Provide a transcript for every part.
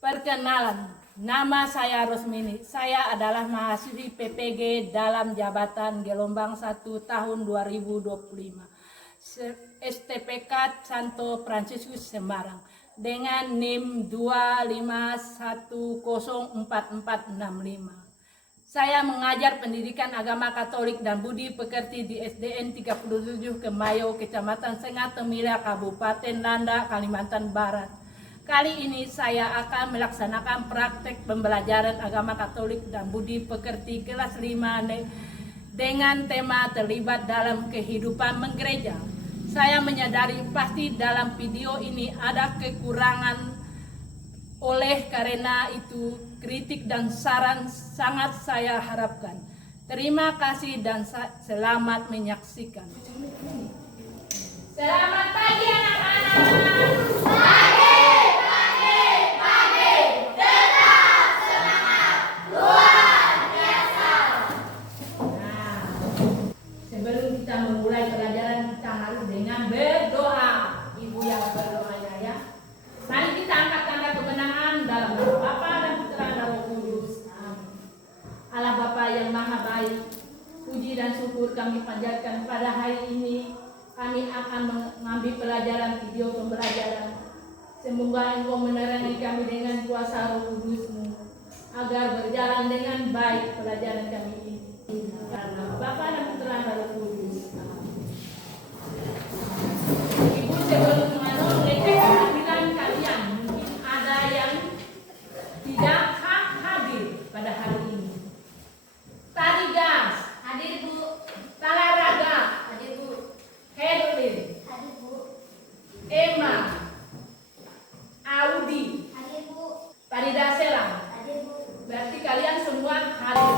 Perkenalan, nama saya Rosmini. Saya adalah mahasiswi PPG dalam jabatan gelombang 1 tahun 2025. STPK Santo Fransiskus Semarang dengan NIM 2510445. Saya mengajar pendidikan agama Katolik dan Budi Pekerti di SDN 37 Kemayo, Kecamatan Sengatemila, Kabupaten Landa, Kalimantan Barat. Kali ini saya akan melaksanakan praktek pembelajaran agama Katolik dan Budi Pekerti kelas 5 dengan tema terlibat dalam kehidupan menggereja. Saya menyadari pasti dalam video ini ada kekurangan, oleh karena itu kritik dan saran sangat saya harapkan. Terima kasih dan selamat menyaksikan. Selamat pagi anak-anak. Sebelum kita memulai pelajaran, kita harus dengan berdoa. Ibu yang berdoanya ya. Mari kita angkat tanda kebenaran dalam nama Bapa dan Putra dan Roh Kudus. Amin. Allah Bapa yang Maha Baik, puji dan syukur kami panjatkan pada hari ini. Kami akan mengambil pelajaran video pembelajaran. Semoga Engkau menerangi kami dengan kuasa Roh Kudus-Mu agar berjalan dengan baik pelajaran kami ini. Karena Bapa dan Putra dan Roh Kudus. Ibu sebelum mulai kehadiran kalian, mungkin ada yang tidak hadir pada hari ini. Tarigas, hadir Bu. Talaraga, hadir Bu. Herlin, hadir Bu. Emma, Audi, hadir Bu. Farida Selam, hadir Bu. Berarti kalian semua hadir.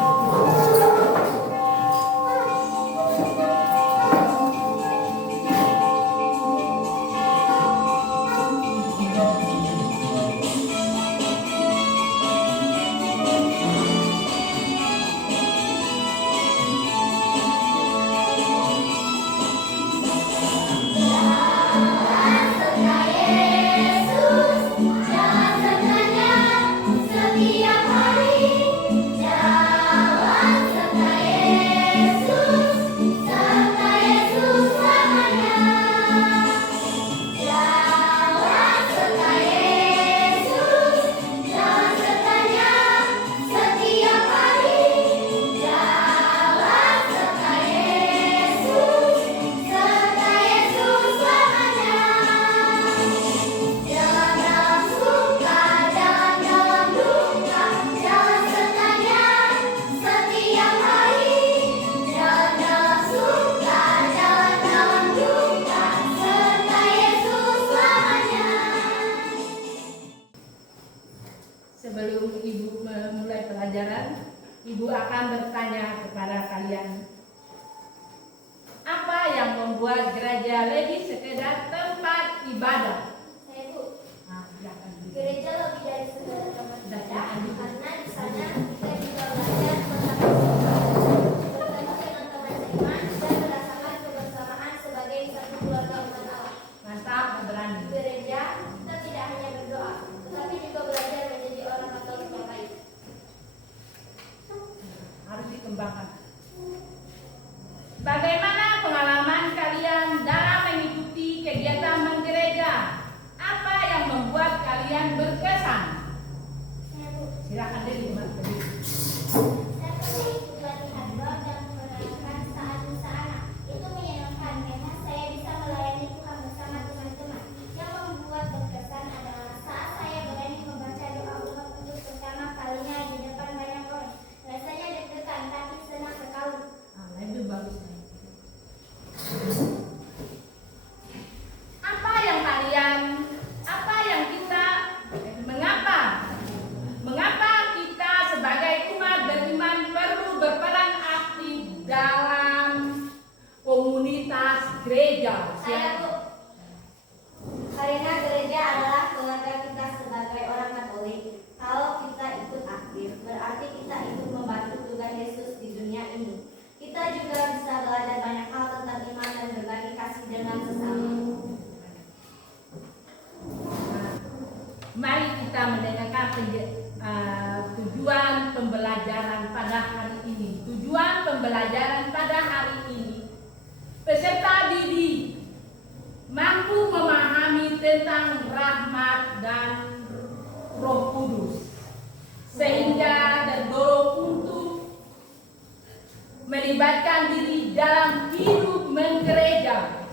Sebelum Ibu memulai pelajaran, Ibu akan bertanya kepada kalian, apa yang membuat gereja lebih sekedar tempat ibadah? Saya Bu, Silakan. gereja lebih dari sekedar tempat ibadah karena di sana kita bisa belajar tentang bertemu dengan teman seiman dan merasakan kebersamaan sebagai satu keluarga umat Allah. Mantap, berani. Di gereja kita tidak hanya berdoa, tetapi juga belajar menjadi orang Katolik yang baik. Harus dikembangkan. Bagaimana pengalaman kalian dalam mengikuti kegiatan menggereja? tujuan pembelajaran pada hari ini. Tujuan pembelajaran pada hari ini, peserta didik mampu memahami tentang rahmat dan Roh Kudus, sehingga terdorong untuk melibatkan diri dalam hidup menggereja.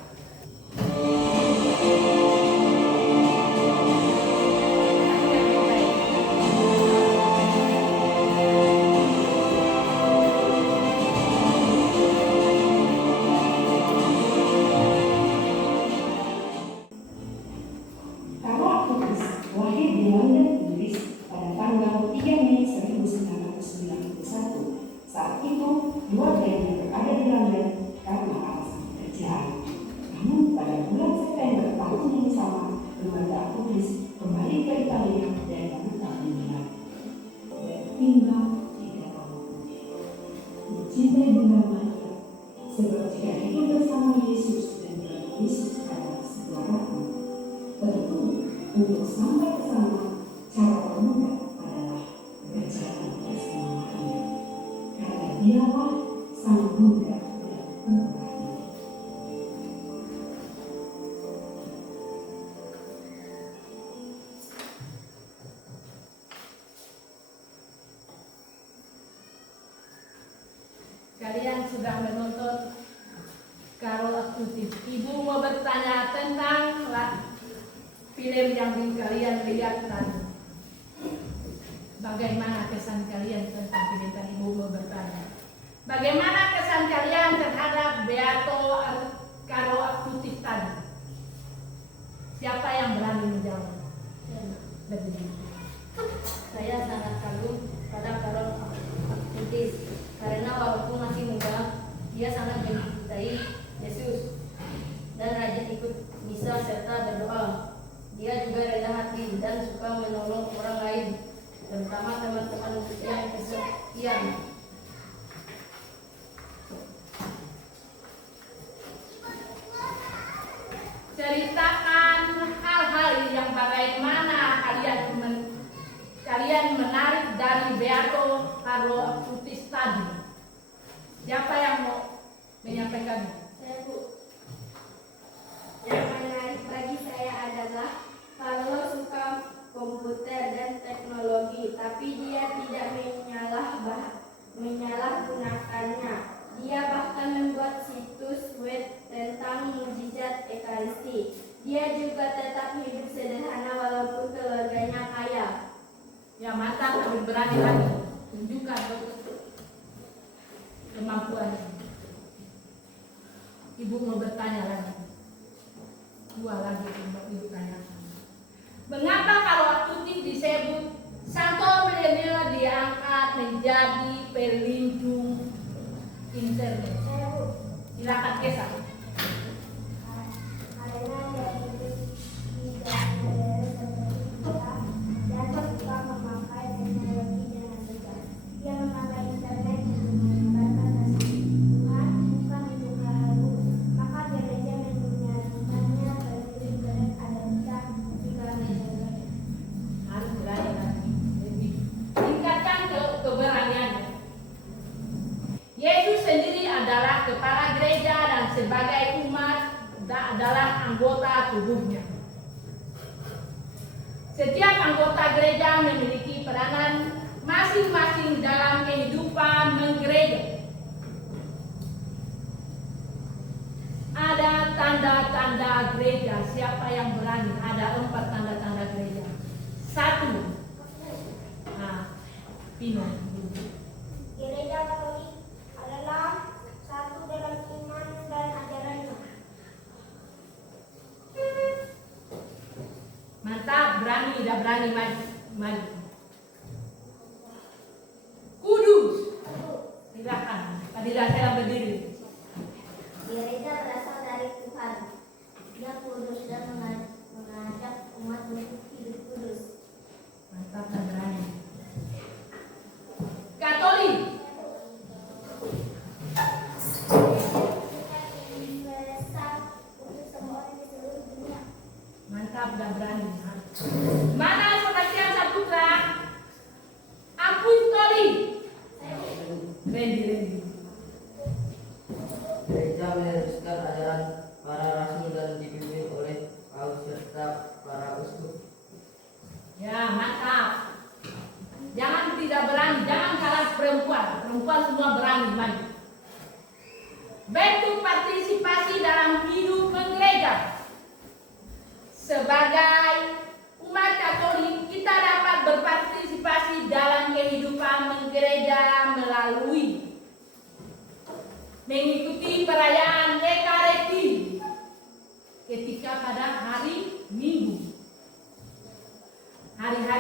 Lahir di London, Inggris pada tanggal 3 Mei 1991. Saat itu, keluarganya berada di London karena alasan pekerjaan. Namun pada bulan September tahun yang sama, keluarga Akutris kembali ke Italia dan menetap di Milan. Dan tinggal di dalam Putih. Mencintai Bunda Maria, sebab jika hidup bersama Yesus dan dalam Yesus adalah sebuah rahmat, tentu untuk sampai ke sana, cara termudah adalah berjalan bersama Maria. Karena dialah sang Bunda dan pemurah diri. Kalian sudah menonton Carol Akutis. Ibu mau bertanya tentang film yang kalian lihat tadi. Bagaimana kesan kalian tentang film tadi? Ibu mau bertanya. Bagaimana kesan kalian terhadap Beato Carol Akutis tadi? Siapa yang berani menjawab? Saya sangat kagum pada Carol Akutis karena walaupun masih muda, dia sangat mencintai Yesus dan rajin ikut misa serta berdoa. Dia juga rendah hati dan suka menolong orang lain, terutama teman-teman yang kesepian. Ceritakan hal-hal yang bagaimana kalian menarik dari Beato Carol Akutis tadi. Siapa yang mau menyampaikan? Saya, Bu. Yang menarik bagi saya adalah Carlo suka komputer dan teknologi, tapi dia tidak menyalahgunakannya. Dia bahkan membuat situs web tentang mukjizat Ekaristi. Dia juga tetap hidup sederhana walaupun keluarganya kaya. Ya, mantap, lebih berani lagi. Tunjukkan kemampuan. Ibu mau bertanya lagi. Dua lagi ibu tanyakan. Mengapa kalau Akutis disebut Santo Milenial diangkat menjadi pelindung internet? Silakan Kesa. Karena dia hidup tidak modern seperti kita dan suka memakai teknologi dengan bijak. Dia memakai internet untuk menyebarkan kasih Tuhan, bukan untuk hal buruk. Maka gereja menyanyikannya bagi internet ada bisa jika menjaga. Harus berani lagi. Lebih tingkatkan keberaniannya. Yesus sendiri adalah kepala gereja dan sebagai umat adalah anggota tubuhnya. Setiap anggota gereja memiliki peranan masing-masing dalam kehidupan menggereja. Ada tanda-tanda gereja. Siapa yang berani? Ada 4 tanda-tanda gereja. 1. Pino. Gereja Katolik adalah satu dalam iman dan ajarannya. Mantap, berani, tidak berani maju. Kudus. Silakan. Fadilah saya berdiri. Gereja berasal dari Tuhan. Dia kudus dan mengajak umat untuk hidup kudus. Mantap dan berani. Katolik. Universal untuk semua orang di seluruh dunia. Mantap dan berani. Mana Sebastian Saputra?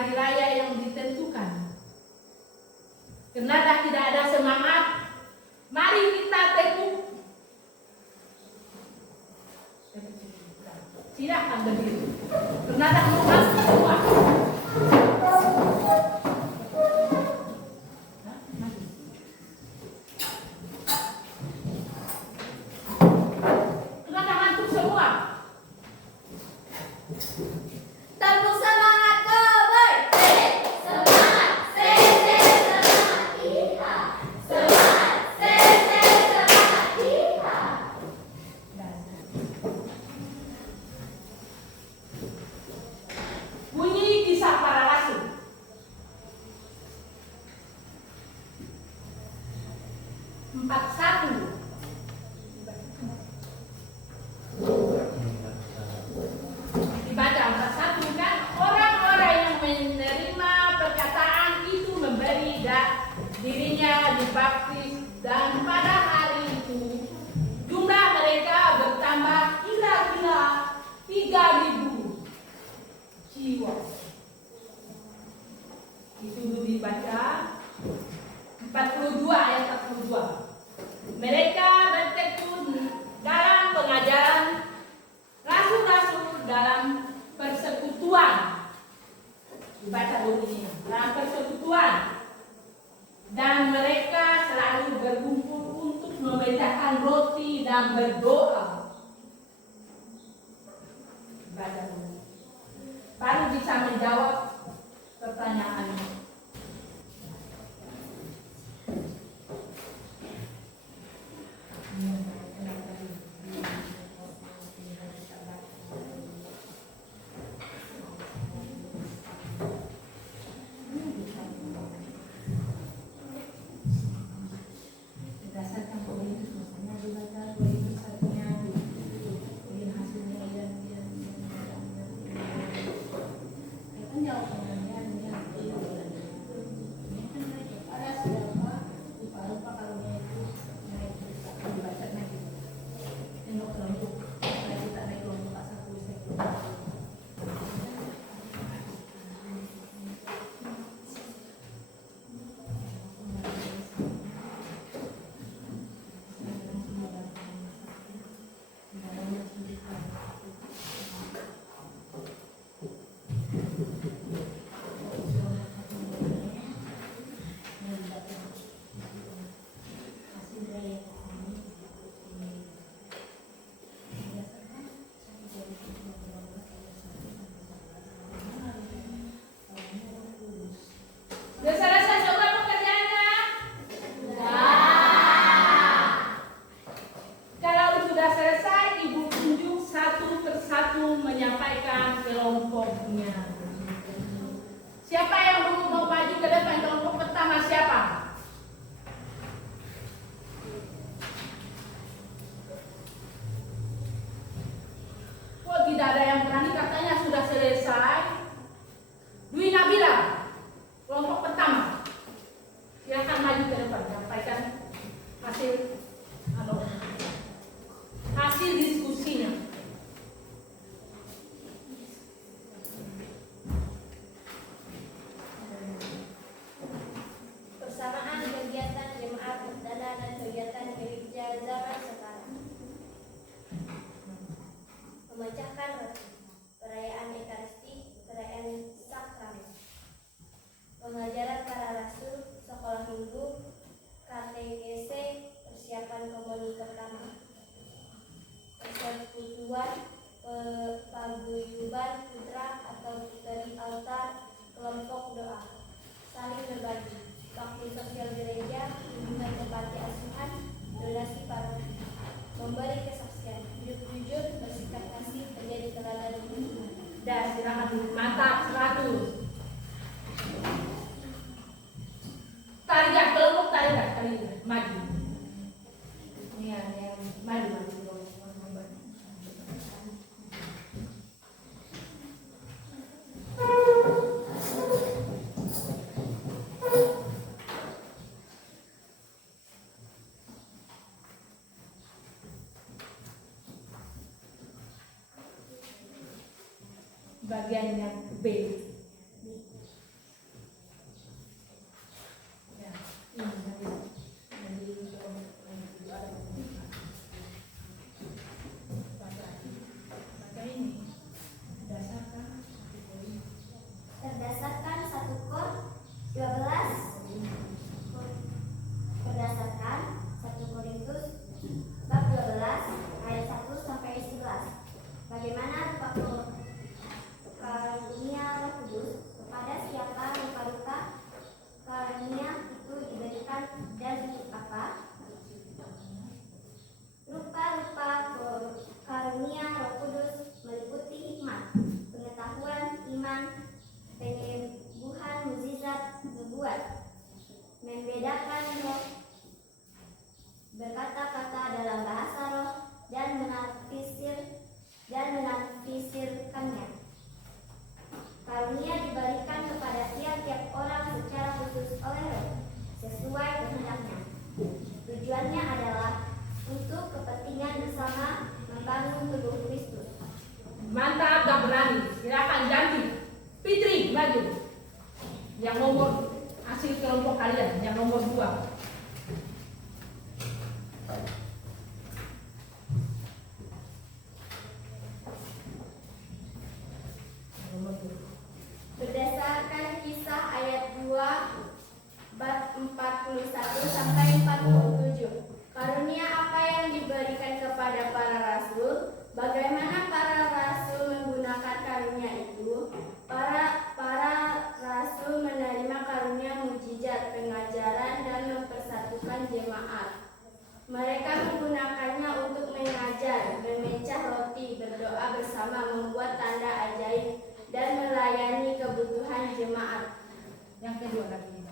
hari raya yang ditentukan. Karena tidak ada semangat, mari kita teguh. Silakan berdiri. Karena tak mau masuk semua. Karena ngantuk semua. Tepuk semangat Koboy. Semangat, semangat kita. Semangat, semangat kita. Bunyi kisah para rasul. Empat satu. Dibaca 41 kan, orang-orang yang menerima perkataan itu memberi dirinya dibaptis, dan pada hari itu jumlah mereka bertambah kira-kira 3.000 jiwa. Itu dibaca 42 ayat 42. Mereka bertekun dalam pengajaran, rasul-rasul dalam persekutuan. Dibaca bunyinya, dalam persekutuan. Dan mereka selalu berkumpul untuk memecahkan roti dan berdoa. Baca dulu. Baru bisa menjawab pertanyaannya. Berdasarkan poin itu, misalnya dibaca poin itu satunya, poin hasilnya dan kan jawabannya ada siapa lupa kalau itu naik dibaca lagi tengok kelompok kita naik kelompok satu Sudah selesai coba pekerjaannya? Kalau sudah selesai, Ibu tunjuk satu persatu menyampaikan kelompoknya. Siapa yang dulu mau maju ke depan? Kelompok pertama siapa? Kok tidak ada yang berani, katanya sudah selesai? Dwi Nabila, kelompok pertama. Silakan maju ke depan, sampaikan hasil diskusinya. Persamaan kegiatan jemaat perdana dan kegiatan gereja zaman sekarang. Memecahkan roti, perayaan Ekaristi, perayaan sakramen, pengajaran para rasul, sekolah minggu, katekese, persiapan komuni pertama, persekutuan, paguyuban putra atau putri altar, kelompok doa, saling berbagi, bakti sosial gereja, kunjungan ke panti asuhan, donasi paroki, memberi kesaksian, hidup jujur, bersikap kasih, menjadi teladan lingkungan. Dah, silakan duduk. Mantap, 100. Tarik kelompok, tarik maju. Ini yang maju. Bagian yang B. lagi. Yang nomor hasil kelompok kalian, yang nomor 2. Berdasarkan Kisah ayat 2 bab 41 sampai 47. Karunia apa yang diberikan kepada para rasul? Bagaimana para rasul menggunakan karunia itu? Para rasul menerima karunia mujizat, pengajaran, dan mempersatukan jemaat. Mereka menggunakannya untuk mengajar, memecah roti, berdoa bersama, membuat tanda ajaib, dan melayani kebutuhan jemaat. Yang kedua lagi.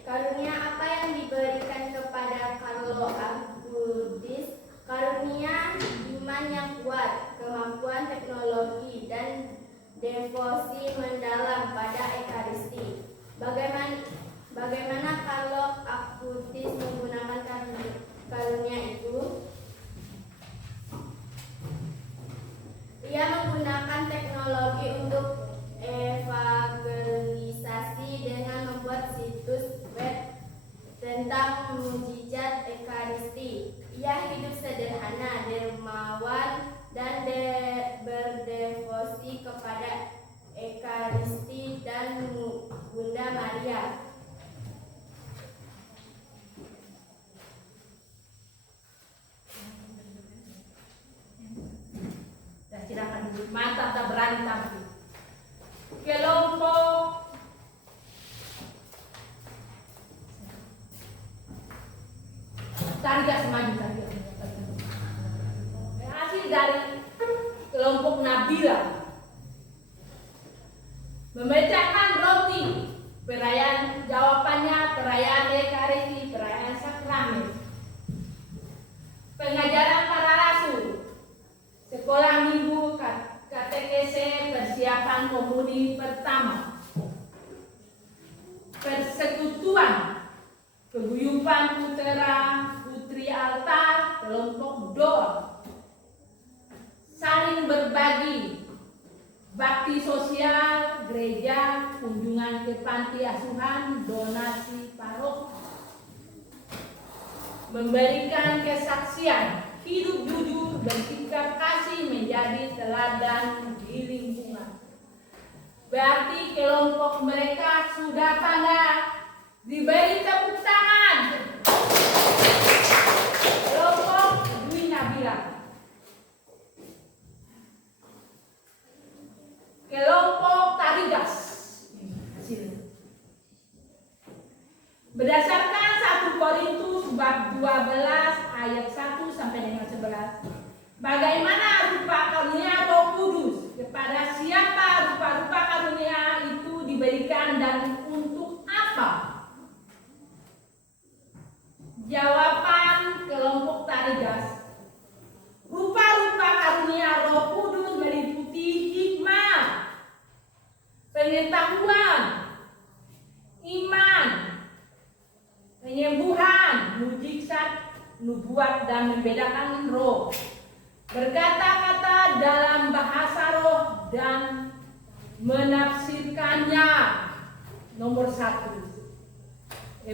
Karunia apa yang diberikan kepada Carlo Acutis? Karunia iman yang kuat, kemampuan teknologi, dan devosi mendalam pada Ekaristi. Bagaimana Carlo Acutis menggunakan karunia itu? Ia menggunakan teknologi untuk evangelisasi dengan membuat situs web tentang mujizat Ekaristi. Ia hidup sederhana, dermawan, dan berdevosi kepada Ekaristi dan Bunda Maria. Silakan duduk, mantap, tak berani tampil. Kelompok Tarigas maju, Tarigas. Hasil dari kelompok Nabila memecahkan roti. Perayaan jawabannya perayaan Ekaristi, perayaan sakramen, pengajaran para rasul, sekolah minggu, katekese, persiapan komuni pertama, persekutuan, keguyupan putera, putri altar, kelompok doa, saling berbagi, bakti sosial, gereja, kunjungan ke panti asuhan, donasi paroki, memberikan kesaksian, hidup jujur, bersikap kasih, menjadi teladan di lingkungan. Berarti kelompok mereka sudah tanda diberi tepuk tangan. Kelompok Dwi Nabila. Kelompok Tarigas. Berdasarkan 1 Korintus bab 12 ayat 1 sampai dengan 11. Bagaimana rupa karunia Roh Kudus? Kepada siapa rupa-rupa karunia itu diberikan dan untuk apa? Jawaban kelompok Tarigas. Rupa-rupa karunia Roh Kudus meliputi hikmat, pengetahuan, iman, penyembuhan, mujizat, nubuat, dan membedakan roh, berkata-kata dalam bahasa roh, dan menafsirkannya. Nomor 1.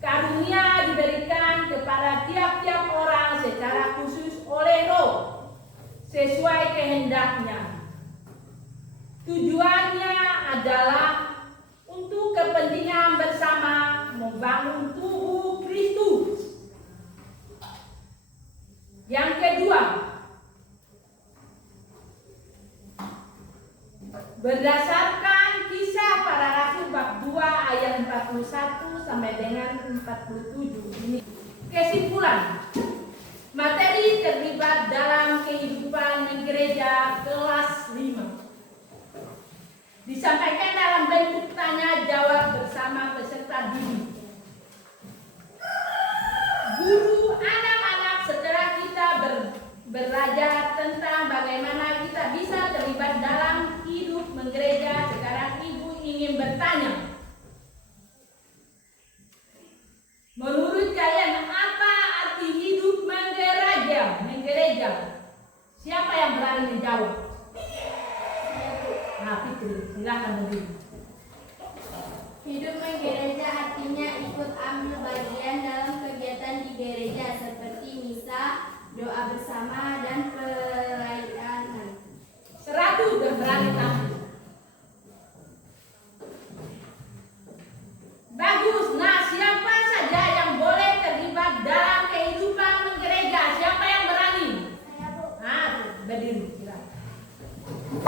Karunia diberikan kepada tiap-tiap orang secara khusus oleh roh, sesuai kehendaknya. Tujuannya adalah untuk kepentingan bersama, membangun tubuh Kristus. Yang kedua, berdasarkan Kisah Para Rasul bab 2 ayat 41 sampai dengan 47. Ini kesimpulan. Materi terlibat dalam kehidupan gereja kelas 5. Disampaikan dalam bentuk tanya jawab bersama peserta didik. Guru anak-anak, setelah kita belajar tentang bagaimana kita bisa terlibat dalam hidup menggereja, sekarang ibu ingin bertanya, menurut kalian apa arti hidup menggereja? Siapa yang berani menjawab? Fitri, silakan berdiri. Hidup menggereja artinya ikut ambil bagian dalam kegiatan di gereja seperti misa, doa bersama, dan pelayanan. 100 dan berani tampil. Bagus. Nah, siapa saja yang boleh terlibat dalam kehidupan menggereja? Siapa yang berani? Saya, Bu. Nah, berdiri. Silakan.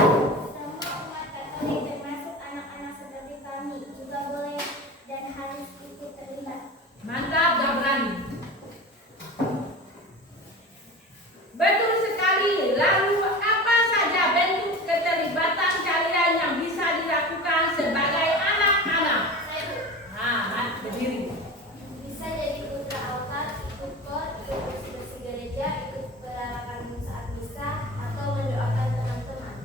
Semua umat Katolik termasuk anak-anak seperti kami juga boleh dan harus ikut terlibat. Mantap dan berani. Betul sekali. Lalu apa saja bentuk keterlibatan kalian yang bisa dilakukan sebagai anak-anak? Nah, berdiri. Bisa jadi putra altar, ikut kor, ikut bersih-bersih gereja, ikut perarakan saat misa, atau mendoakan teman-teman.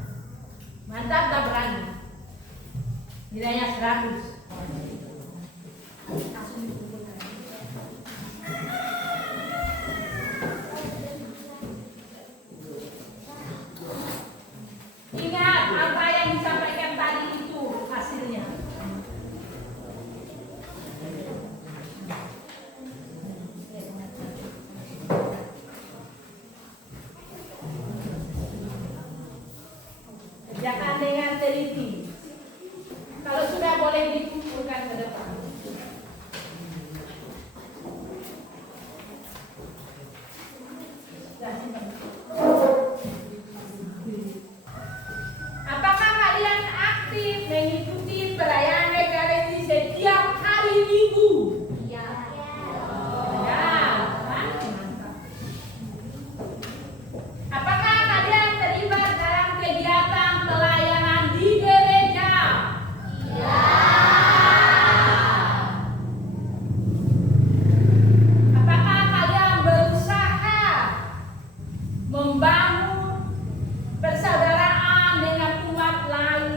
Mantap dan berani. Nilainya 100. Ingat apa yang disampaikan tadi itu hasilnya. Kerjakan dengan teliti. Kalau sudah boleh dikumpulkan ke depan. Apakah kalian aktif mengikuti perayaan Ekaristi setiap hari Minggu? Ya. Ya, mantap. Apakah kalian terlibat dalam kegiatan pelayanan di gereja? Ya. Apakah kalian berusaha membangun persaudaraan dengan umat lain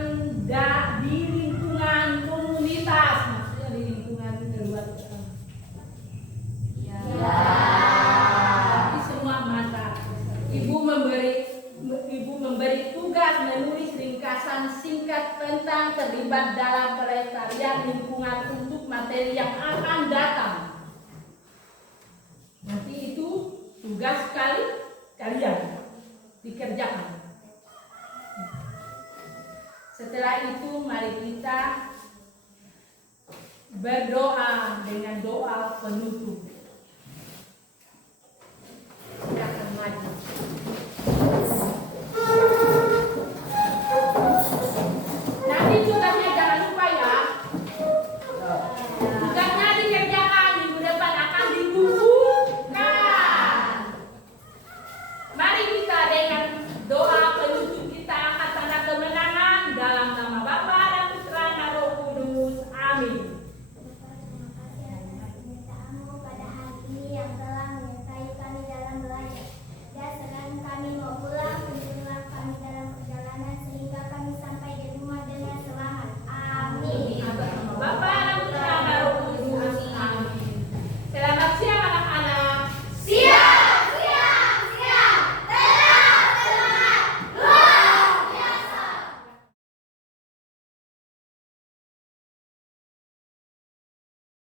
di lingkungan komunitas? Maksudnya di lingkungan luar. Ya. Tapi semua mantap. Ibu memberi tugas menulis ringkasan singkat tentang terlibat dalam pelestarian lingkungan untuk materi yang akan datang. Nanti itu tugas kalian dikerjakan. Setelah itu mari kita berdoa dengan doa penutup.